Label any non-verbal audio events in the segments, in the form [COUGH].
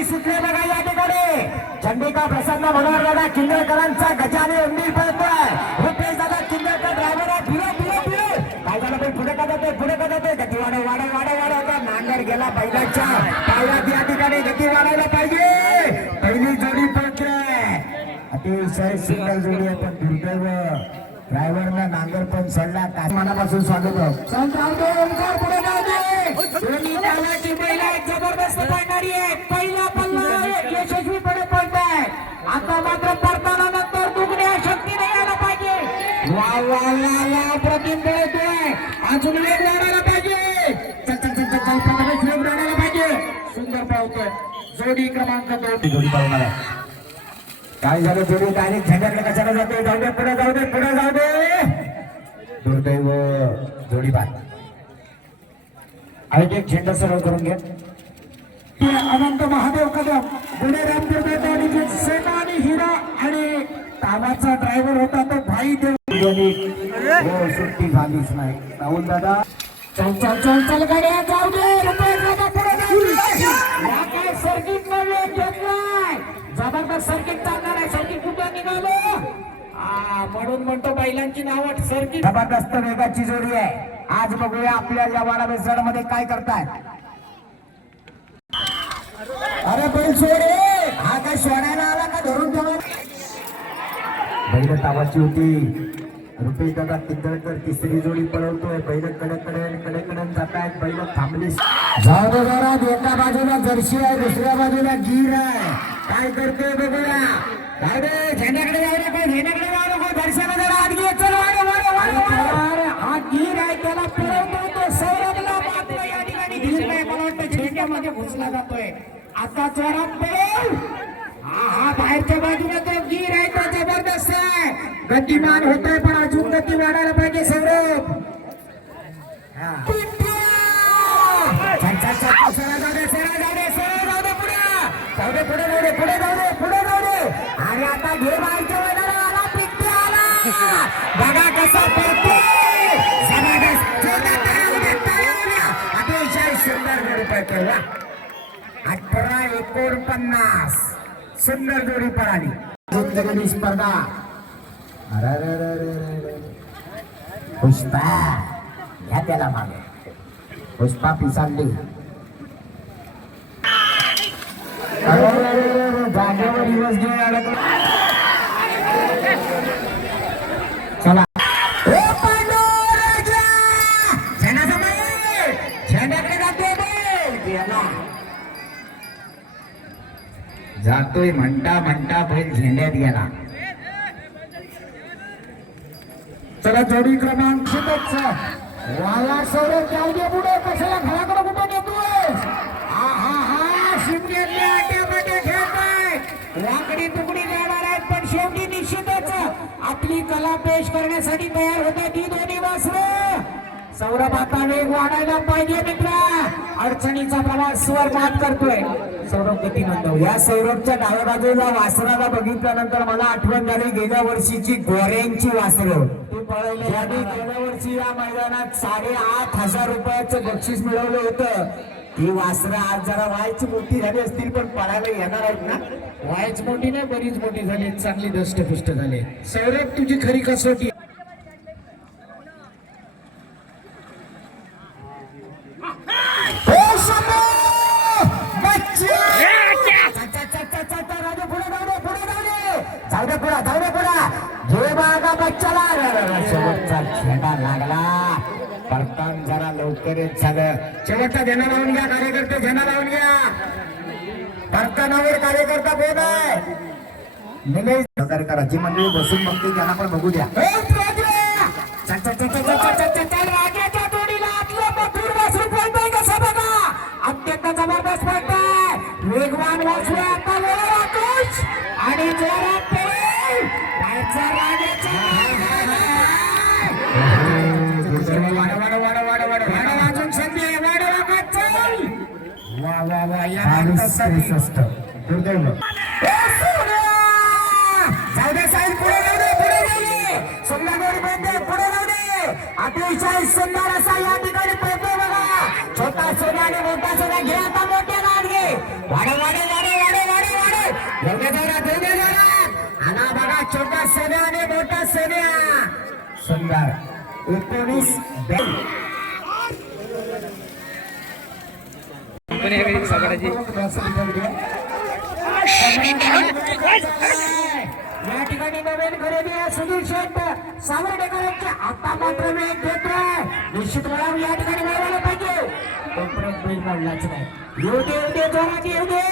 गाडी सुटली बघा या ठिकाणी. चंडिका प्रसन्न मनोहर दादा किंदळकरांचा गजाने उंदीर पळतोय. रुपेश दादा किंदळकर ड्रायव्हर आहे. फिरो फिरो फिरो काय झालं पण पुढे कदा ते पुढे कदा ते गती वाढव वाढव वाढव वाढव. आता नांगर गेला बैलाच्या पायात या ठिकाणी गती वाढायला पाहिजे. पहिली जोडी पळतोय अतिशय सुंदर जोडी आहे पण दुर्दैव. ड्रायव्हरनं नांगर पण सोडला. मनापासून स्वागत आहे. चल ओंकार पुढे जाऊ दोन्ही तालाची बैल आहेत जबरदस्त पळणारी आहे. पहिला पल्ला एक यशस्वीपणे पळताय आता मात्र पडताना नंतर दुगण्या शक्तीने यायला पाहिजे. वा वा वा वा प्रतिम पळतोय अजून वेग वाढायला पाहिजे. चल चल चल चल चल प्रथमेश वेग वाढायला पाहिजे. सुंदर पळतोय जोडी क्रमांक दोन. जोडी पळणार आहे काय झालं जोडी? डायरेक्ट झेंड्याकडे कशाला जाते जाऊ दे पुढे जाऊ दे पुढे जाऊ दे. दुर्दैव जोडी बाद. आणि एक झेंडा सरळ करून घ्या. ते अनंत महादेव कदम पुणे रामपूर बेटवाडीचे सेना आणि हिरा आणि कामाचा ड्रायव्हर होता तो भाई देव. हो सुट्टी झालीच नाही. राहुल दादा. चल चल चल चल गाड्या जाऊ दे काय सर्किट नव्हे घेतलाय जबरदस्त सर्किट चालणार आहे सर्किट कुठं निघालो? म्हणून म्हणतो बैलांची नाव सर्किट जबरदस्त वेगाची जोडी आहे. आज बघूया आपल्या या वाडा बेसडमध्ये काय करताय अरे बैल सोडे हा काय सोडायला आला का धरून ठेवा बैल तावाची होती. रुपेश दादा तिकडकर तिसरी जोडी पळवतोय. बैलकडे कडे कडे कडे जात आहेत बैल थांबलीस जाऊ दे एका बाजूला जर्शी आहे दुसऱ्या बाजूला गीर आहे. काय करतोय बघूया. झेंड्याकडे जाऊ नको झेंड्याकडे जाऊ नको. दर्शन जरा आत घे चल वाढ वाढ वाढ अरे हा गिर आहे त्याला पळवतोय तो. सौरभला मात्र या ठिकाणी. गिर नाही मला वाटतं झेंड्यामध्ये घुसला जातोय. आता जोरात पळेल हा हा बाहेरच्या बाजूने तो गिर आहे तो जबरदस्त आहे. गतिमान होतोय पण अजून गती वाढायला पाहिजे सौरभ. पन्नास. सुंदर जोडी पळाली. जिंदगी स्पर्धा. पुष्पा घ्या त्याला मागे पुष्पा पिसाडली जागेवर दिवस घेऊन अडकला जातोय म्हणता म्हणता बैल झेंड्यात गेला. चला जोडी क्रमांक वाला सौरभ जाऊ पुढे. कशाला घराकडे कुठे नेतोय? हा हा हा शिमग्यातल्या आट्यामध्ये खेळताय. वाकडी तुकडी जाणार आहेत पण शेवटी निश्चितच आपली कला पेश करण्यासाठी तयार होत आहे ती दोन्ही वासरं. सौरभ आता वेग वाढायला पाहिजे मित्रा. अडचणीचा प्रवास स्वर मात करतोय. सौरभ गती नंदव या सौरभच्या डाव्या बाजूला वासराला बघितल्यानंतर मला आठवण झाली गेल्या वर्षीची गोऱ्यांची वासरं. ज्यांनी गेल्या वर्षी या मैदानात साडेआठ हजार रुपयाचं बक्षीस मिळवलं होतं ही वासरं आज जरा व्हायची मोठी झाली असतील पण पळायला येणार आहेत ना? व्हायच मोठी नाही बरीच मोठी झाली चांगली दष्टपुष्ट झाली सौरभ तुझी खरी कसोटी. शेवटचा ध्याना लावून घ्या कार्यकर्ते ध्याना लावून घ्या. परतानावर कार्यकर्ता कोण आहे? निलेश सहकार्य करा जी मंडळी बसून बघते त्यांना पण बघू द्या. त्रेसष्ट दुर्दैव अतिशय असा या ठिकाणी पळतो बघा. छोटा सोना आणि मोठा घे वाडे वाडे वाडे वाडे वाडे वाडे धोके जरा धोके जरा. आला बघा छोटा सोन्या आणि मोठा सोन्या. सुंदर. एकोणीस ब्याण्णव कंपनी आहे सगळ्याची या ठिकाणी नवीन खरेदी आहे सुधीर शेठ सावर्डेकरांची आता मात्र वेळ घेतोय निश्चित वळाव या ठिकाणी मिळवायला पाहिजे तोपर्यंत बिल मोडलाच नाही येऊ दे येऊ दे जोरात येऊ दे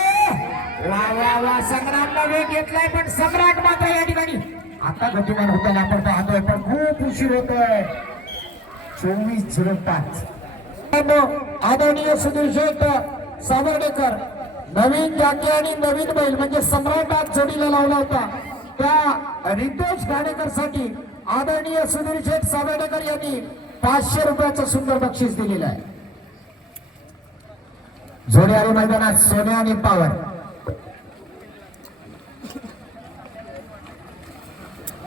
वा वा वा सम्राट वेळ घेतलाय पण सम्राट मात्र या ठिकाणी आता गतिमान होताना आपण पाहतोय पण खूप उशीर होतोय चोवीस झिरो पाच. आदरणीय सुधीर शेठ सावर्डेकर नवीन जागे आणि नवीन बैल म्हणजे सम्राटात जोडीला लावला होता. त्या रितेश घाणेकरसाठी आदरणीय सुनील शेठ सावर्डेकर यांनी पाचशे रुपयाचं सुंदर बक्षीस दिलेलं आहे. जोड्यारे मैदानात सोन्या आणि पावर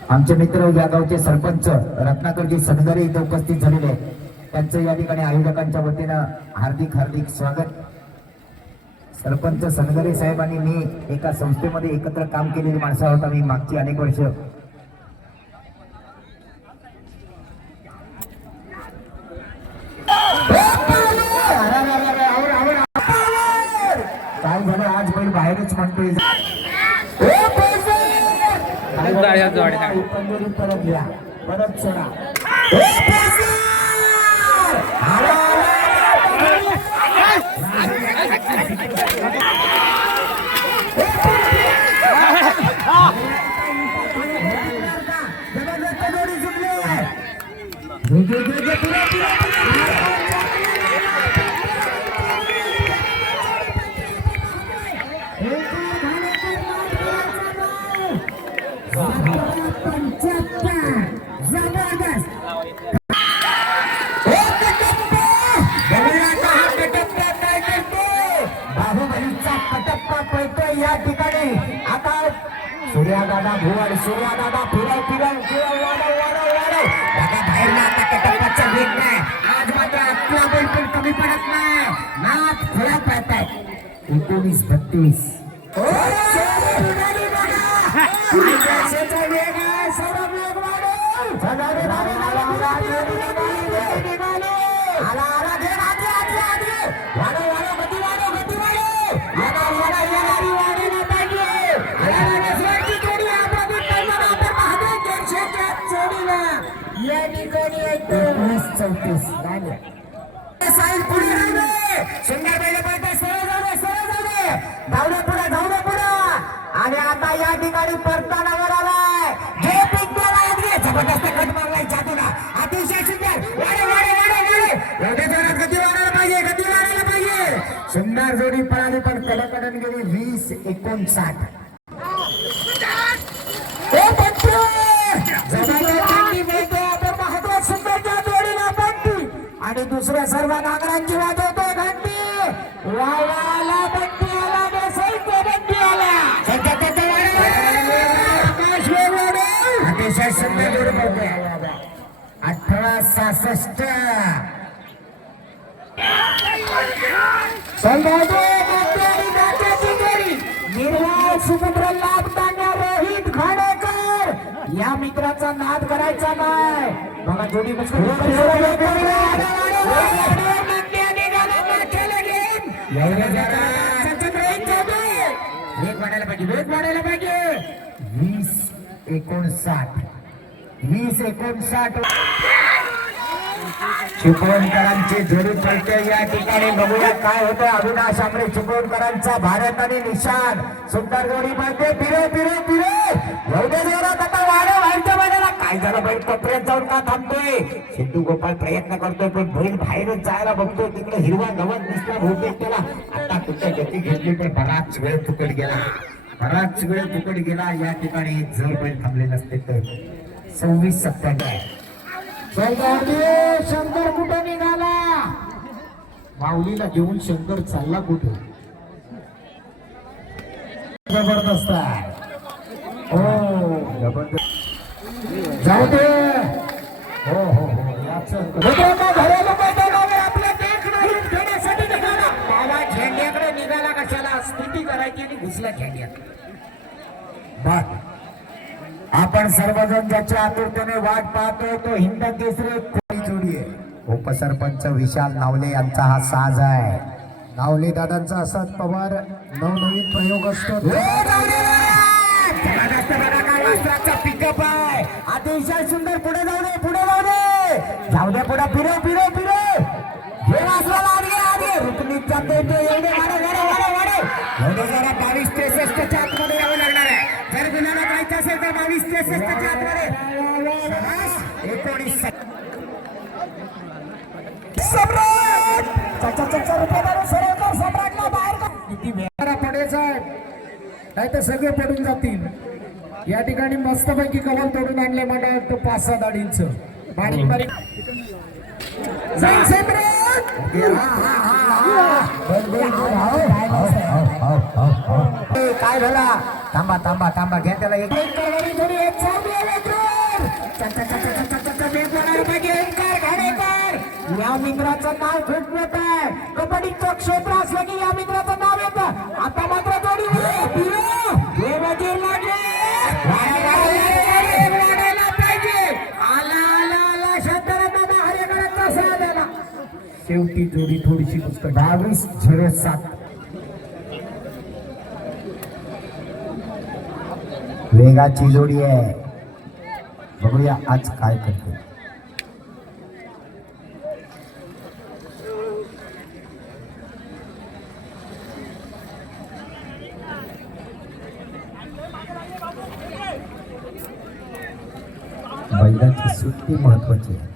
आमचे मित्र या गावचे सरपंच रत्नाकरजी सनगरे इथे उपस्थित झालेले आहेत. त्यांचं या ठिकाणी आयोजकांच्या वतीनं हार्दिक हार्दिक स्वागत. सरपंच सनगरे साहेब आणि मी एका संस्थेमध्ये एकत्र काम केलेली माणसं आहोत आम्ही मागची अनेक वर्ष. काय झालं? आज बैल बाहेरच म्हणतोय. परत सोडा Thank you. सूर्यादादा भुवड सूर्यादादा फिरव फिरव फिरव वाढव वाढव वाढव. दादा बाहेर ना आता कटप्पाचा वेग नाही. आज मात्र आपला बैल पण कमी पडत नाही. नाथ खुला पळताय एकोणीस बत्तीस. [LAUGHS] जोडी पळाली पण कडकडन गेली वीस एकोणसाठ. आणि दुसऱ्या सर्व नागरांची वाजवतोय घंटी वावाला बंटी आला बंटी आला. आकाश. अतिशय सुंदर जोडी. अठरा सहासष्ट रोहित खाडेकर या मित्राचा नाद करायचा नाही. बघा जोडी मजबूत वेग वाढायला पाहिजे वेग वाढायला पाहिजे. वीस एकोणसाठ. वीस एकोणसाठ. चिपळूणकरांची जोडी पडते. या ठिकाणी बघूया काय होतं अविनाश आमरे चिपळूणकरांचा भारत आणि निशान. सुंदर जोडी पडते. फिरे फिरे फिरे. एवढे जोरात आता वाढे व्हायच्या महिन्याला काय झालं बैल कोपऱ्यात जाऊन का थांबतोय? सिद्धू गोपाळ प्रयत्न करतोय पण बैल बाहेरच जायला बघतोय. तिकडे हिरवा गवत दिसला बहुतेक त्याला. आता कुठच्या गती घेतली पण बराच वेळ फुकट गेला. बराच वेळ फुकट गेला. या ठिकाणी जर बैल थांबले नसते तर. सव्वीस सप्टेंबर. शंकर कुठे निघाला? माऊलीला घेऊन शंकर चालला कुठे? जबरदस्त हो. जबरदस्त जाऊ दे. हो हो हो. घेण्यासाठी निघाला. बाबा झेंड्याकडे निघाला कशाला? स्थिती करायची आणि घुसला झेंड्याकडे. आपण सर्वजण ज्याच्या आतुरतेने वाट पाहतो तो हिंद केसरी जोडी आहे. उपसरपंच विशाल नावले यांचा हा साज आहे. नावले दादांचा असाच पवार नवनवीन प्रयोग असतो. पिकअप आहे. अतिशय सुंदर पुढे जाऊ दे पुढे जाऊ दे. जाऊ दे पुढे फिरव फिरव एकोणीस सम्राट रुपये मारून सम्राटला बाहेर किती नाही तर सगळे पडून जातील या ठिकाणी मस्तपैकी कवल तोडून आणले मला वाटतं पाच सहा दाढींच बारीक बारीक जय सम्राट काय झाला? थांबा थांबा थांबा. घ्या त्याला एक एक करणारी जोडी आहे. चालू आहे लेकरं. चा, चा, चा, चा, चा, चा, चा, बेलगाडा पाहिजे. ओंकार घाणेकर. या मित्राचं नाव खूप मोठं आहे. कबड्डीचं क्षेत्र असलं की या मित्राचं नाव येतं. आता मात्र जोडी शेवटी जोडी थोडीशी पुस्तक बावीस झिरो सात. वेगाची जोडी आहे. बघूया आज काय करते. बैलांची सुट्टी महत्वाची आहे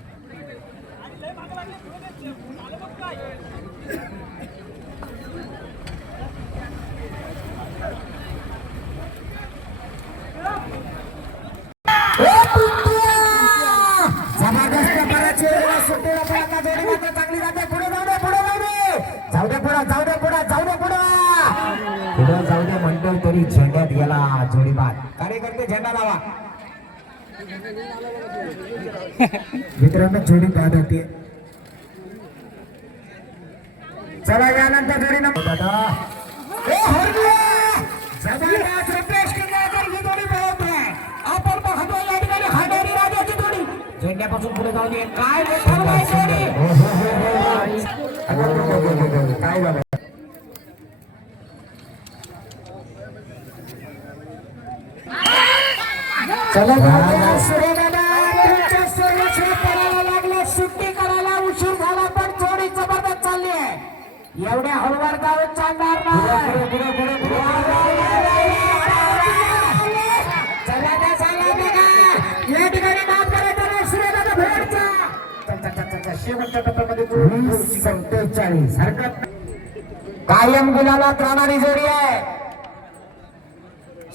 जबरदस्त बऱ्याच वेळेला सुट्टीला पण आता जोडी मात्र चांगली जाते पुढे जाऊ दे पुढे जाऊ दे जाऊ दे पुढे जाऊ दे पुढे जाऊ दे पुढे पुढे जाऊ दे म्हणतो तरी झेंड्यात गेला जोडी बाद कार्यकर्ते झेंडा लावा मित्रांनो जोडी बाद होते चला यानंतर जोडी नंबर दादा ए हरले जबरदस्त रुपेश किल्लेकर ही जोडी पळवतोय आपण पाहतो या ठिकाणी हाडोरी राजाची जोडी झेंड्यापासून पुढे जाऊ दे काय झालं चला. टप्प्यामध्ये सत्तेचाळीस हरकत कायम गुलाला राहणारी जोडी आहे.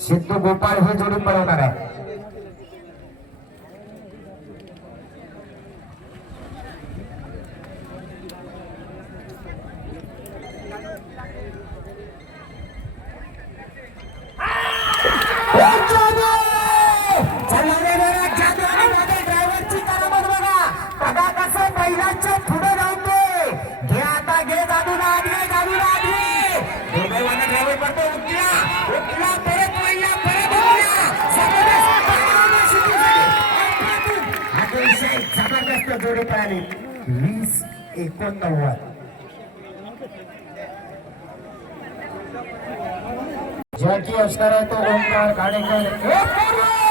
सिद्धू गोपाळ ही जोडी पळवणार आहे पुढे जाऊन दे घे आता घे जादूला आधी जादूला आधी दुर्दैवानं ड्रायव्हर पडतो उठला उठला परत वळला परत उठला जबरदस्त पळाला शिकूसाठी. अतिशय जबरदस्त जोडी पळाली वीस एकोणनव्वद ज्याची असणार आहे तो ओंकार खाडेकर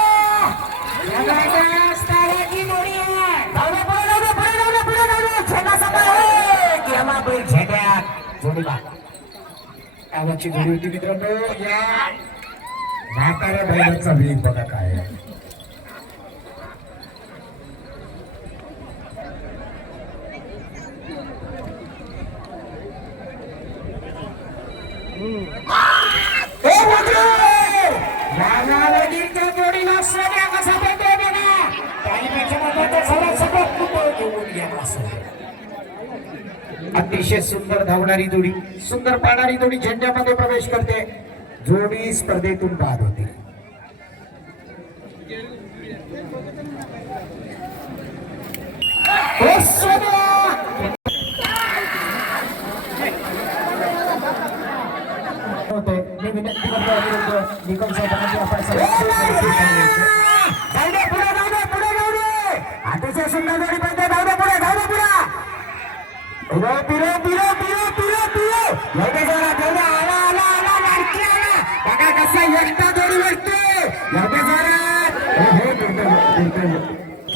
आवाजची घडी होती मित्रांनो. या म्हाताऱ्या बैलाचा वेग बघा काय सोन्या कसा बघा. अतिशय सुंदर धावणारी जोडी सुंदर पाहणारी जोडी झेंड्यामध्ये प्रवेश करते. जोडी स्पर्धेतून बाद होते. मी विनंती करतो निकम जोडी दे पुढे दे पुढे पिरो पिरो पिरो पिरो पिरो एवढे आला आला आला लाडकी आला बघा कसा एकटा जोडी एवढे जोरात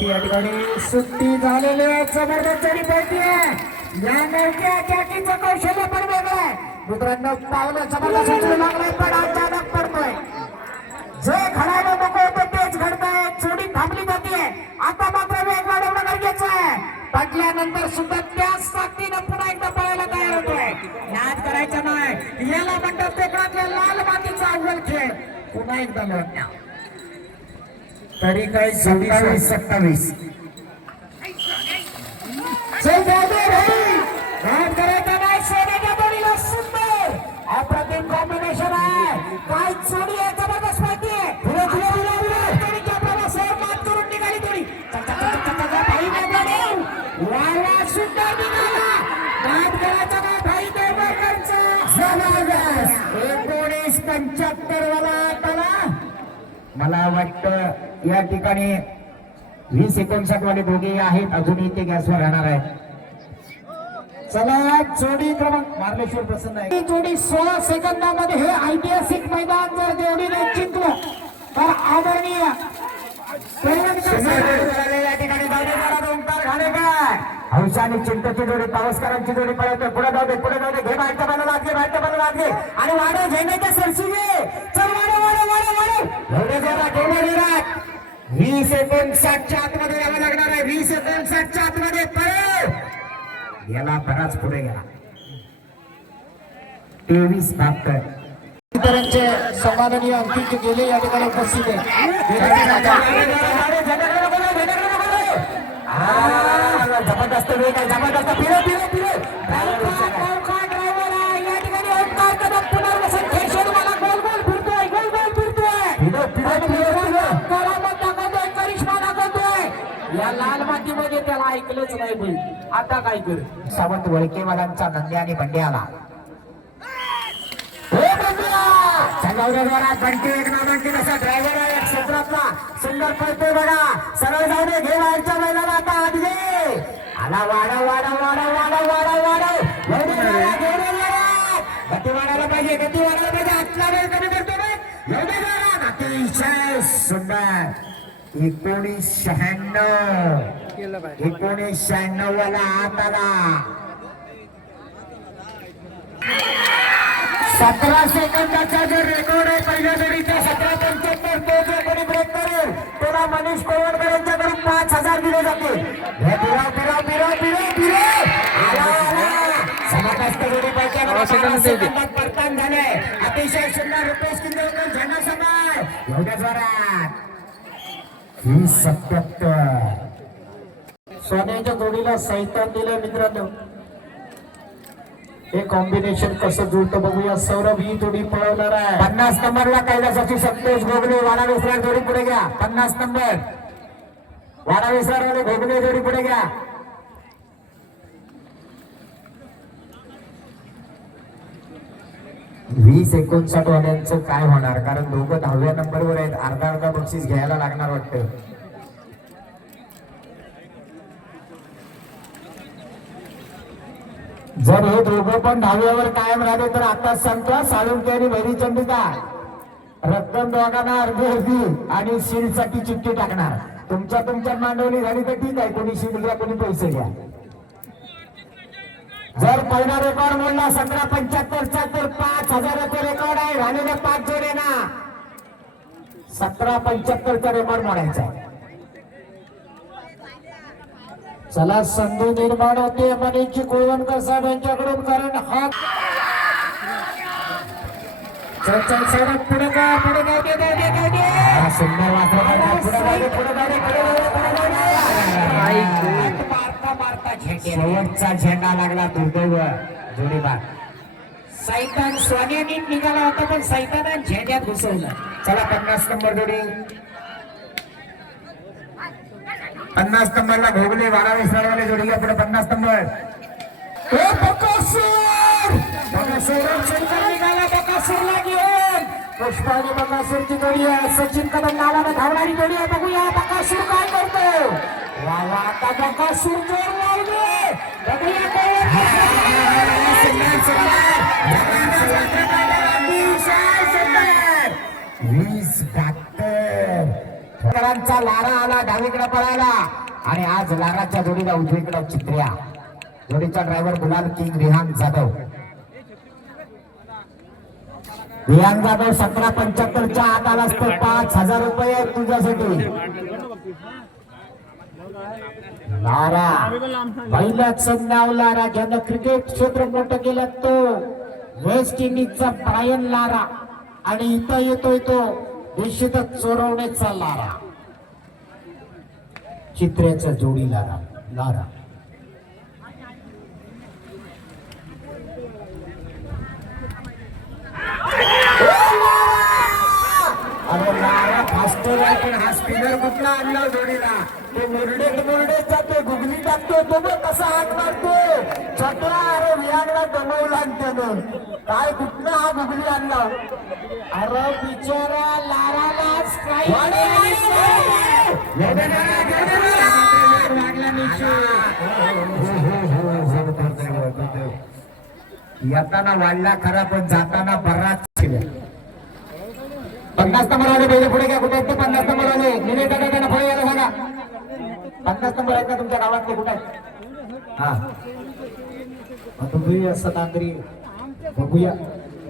या ठिकाणी सुट्टी झालेली आहे जबरदस्त जोडी पळती या नौक्या जॅकीचं कौशल्य पण वेगळं आहे. मित्रांनो पावलं जबरदस्त लागलाय पण अचानक पडतोय. पडल्यानंतर सुद्धा त्याच ताकदीनं पुन्हा एकदा पळायला तयार होतोय. नाद करायचा नाही. याला म्हणतात कोकणातल्या लाल मातीचा अव्वल खेळ. पुन्हा एकदा लढण्या तरी काही सत्तावीस सत्तावीस. जबरदस्त एकोणीस पंच्याहत्तर वाला मला वाटतं या ठिकाणी वीस एकोणसाठ वाले दोघे आहेत. अजूनही ते गॅसवर राहणार आहेत. चला जोडी क्रमांक. मार्लेश्वर प्रसन्न आहे. जोडी सोळा सेकंदामध्ये हे ऐतिहासिक मैदान जर जोडीने जिंकलं तर आदरणीय या ठिकाणी ओंकार घाणेकर हौसा आणि चिंतेची जोडी पावसकरांची जोडी पळवते पुढे जाऊ दे पुढे जाऊ दे. घे बाजूला लाग, घे बाजूला लाग, घे. आणि वाढव झेंड्याच्या सरशी घे. चल वाढव वाढव वाढव वाढव. एवढे जोरात एवढे जोरात वीस एकोणसाठच्या आतमध्ये यावं लागणार आहे. वीस एकोणसाठच्या आतमध्ये पळ गेला बराच पुढे गेला तेवीस बहात्तर सन्माननीय अंकित गेले या ठिकाणी उपस्थित आहे. जबरदस्त वेग आहे जबरदस्त. फिरो फिरो फिरो. या लाल मातीमध्ये त्याला ऐकलंच नाही आता काय कर? सावंत वळकेवालांचा नंद्या आणि बंडे आला ड्रायव्हर आहे. क्षेत्रातला सुंदर पळतोय बघा. सरळ जाऊ दे घे बाहेरच्या मैदानात आता आधी आला वाडा वाडा वाडा वाडा वाडा वाडा. गती वाढायला पाहिजे गती वाढायला पाहिजे. आतला वेळ कमी करतो अतिशय सुंदर एकोणीस शहाण्णव एकोणीस शहाण्णव वाला आत आला. सतरा सेकंदाचा जो रेकॉर्ड आहे पहिल्या जोडीचा सतरा पंच्याहत्तर तो जो कोणी ब्रेक करेल त्याला मनीष कोवडकर यांच्याकडून पाच हजार दिले आला आला. समजस्त जोडी परतान झालंय अतिशय सुंदर रुपेश किंजवकर झेंडा समोर. एवढ्या जोरात. वीस सत्याहत्तर. सोन्याच्या जोडीला सैतान दिलं मित्रांनो. हे कॉम्बिनेशन कसं जुळतं बघूया. सौरभ ही जोडी पळवणार आहे. पन्नास नंबरला कैलासाची संतोष भोगले वाडा विसरार जोडी पुढे घ्या. पन्नास नंबर. वाडा विसरार वाले भोगले जोडी पुढे घ्या. वीस एकोणसाठ वाल्यांचं काय होणार? कारण दोघं दहाव्या नंबरवर आहेत. अर्धा अर्धा बक्षीस घ्यायला लागणार वाटतं. जर हे दोघं पण दहाव्यावर कायम राहिले तर आता सांगतो साळुंके आणि भैरीचंडिका रक्कम दोघांना अर्धी अर्धी आणि शीलसाठी चिठ्ठी टाकणार. तुमच्या तुमच्या मांडवणी झाली तर ठीक आहे. कोणी शील घ्या कोणी पैसे घ्या. जर पहिला रेकॉर्ड मोडला सतरा पंच्याहत्तरचा तर पाच हजाराचा रेकॉर्ड आहे. झालेल्या पाच जोडे ना सतरा पंच्याहत्तरचा रेकॉर्ड मोडायचा आहे. चला संधी निर्माण होते मनीषजी कुळवणकर साहेब यांच्याकडून कारण हा चल चल सौरभ पुढे पुढे हा सुंदर शेवटचा झेंडा लागला दुर्दैव जोडीबार सैतान सोन्याने निघाला होता पण सैतानाने झेंड्यात घुसवलं चला पन्नास नंबर जोडी पन्नास नंबरला भोगले बारा विसरावाले जोडी घ्या पुढे पन्नास नंबर ए बकासूर बकासूर शंकर निघाला बकासूरला घेऊन पुष्प आणि बकासूरची जोडी आहे सचिन कदम नावानं धावणारी जोडी आहे बघूया बकासूर काय करतो वा वा आता बकासूर जोर लावले बघूया. वीस करांचा लारा आला डावीकडे पळाला आणि आज लाराच्या जोडीला उजवीकडे चित्र्या. जोडीचा ड्रायव्हर गुलाल किंग रिहान जाधव. रिहान जाधव सतरा पंच्याहत्तरच्या आत आला असतो. पाच हजार रुपये आहेत तुझ्यासाठी. लारा. पहिल्याच नाव लारा. ज्यानं क्रिकेट क्षेत्र मोठं केलं तो वेस्ट इंडिजचा ब्रायन लारा. आणि इथं येतोय तो निश्चितच चोरवण्याचा लारा. चित्र्याचा जोडी लारा लारा. अरे लारा फास्टर पण हा स्पिनर कुठला आणला जोडीला? तो मुरडे मुरडे जातो गुगली टाकतो तो बघ कसा हात मारतो. छटला अरे वियांगला दमवला त्यानं. काय कुठला हा गुगली आणला? अरे बिचारा लाराला ना, ना. येताना वाढला खरा पण जाताना बराच. पन्नास नंबर वाले पहिले पुढे घ्या कुठे पन्नास नंबर वाले? निलेश दादा त्यांना पुढे यायला सांगा पन्नास नंबर आहेत का तुमच्या गावातले कुठे हा. तुम्ही असं नागरी बघूया.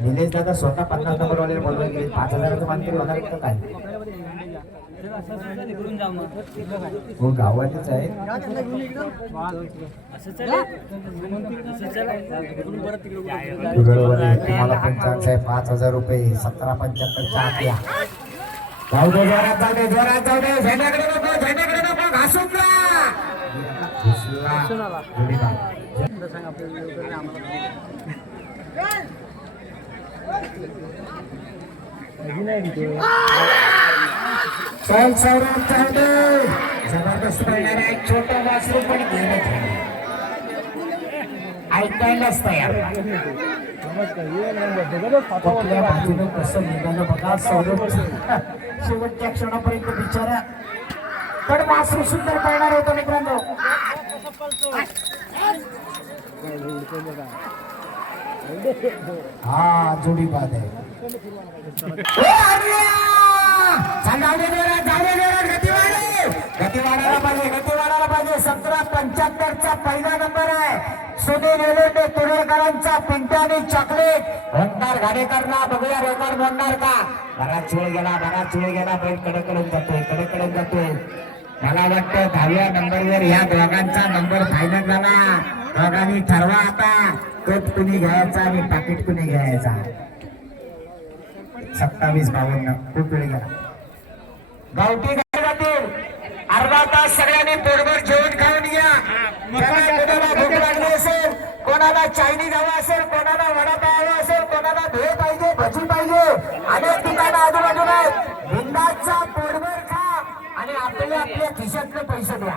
निलेश दादा स्वतः पन्नास नंबर वाले बोलवले गेले पाच हजाराचं मानकरी होणार का काय? हो गावातच आहे. तुम्हाला पण चान्स आहे. पाच हजार रुपये सतरा पंच्याहत्तर आत या जाऊ दे जोरात जाऊ दे जोरात जाऊ दे. झेंड्याकडे नको झेंड्याकडे नको. घासून जा. घुसला. चल सौरभ जबरदस्त वासरू पण गेलं ऐकायलाच तयार कुठल्या बाजूनं कसं निघालं बघा सौरभ शेवटच्या क्षणापर्यंत बिचारा पण वासरू सुंदर पळणार होतं मित्रांनो हा जोडी बाद आहे पाहिजे पाहिजे. सतरा पहिला नंबर आहे. सुनील एलोटे तुरेकरांचा पिंट्या आणि चॉकलेट ओंकार घाडेकरला बघूया रेकॉर्ड मोडणार का? बराच वेळ गेला बराच वेळ गेला. बैल कडकडून जातोय कडेकडे जातोय. मला वाटतं दहाव्या नंबरवर ह्या दोघांचा नंबर फायनल झाला. दोघांनी ठरवा आता. तोच कुणी घ्यायचा आणि पाकिट कुणी घ्यायचा. सत्तावीस बावन्न. खूप वेळ गेला. गावठी जातील अर्धा तास सगळ्यांनी पोटभर जेवण खाऊन घ्या. कोणाला भूक लागली असेल कोणाला चायनीज हवा असेल कोणाला वडापाव हवा असेल कोणाला भेळ पाहिजे भजी पाहिजे अनेक ठिकाणं आजूबाजूला आहेत. बिंदाचा पोटभर खा आणि आपल्या आपल्या खिशातले पैसे द्या.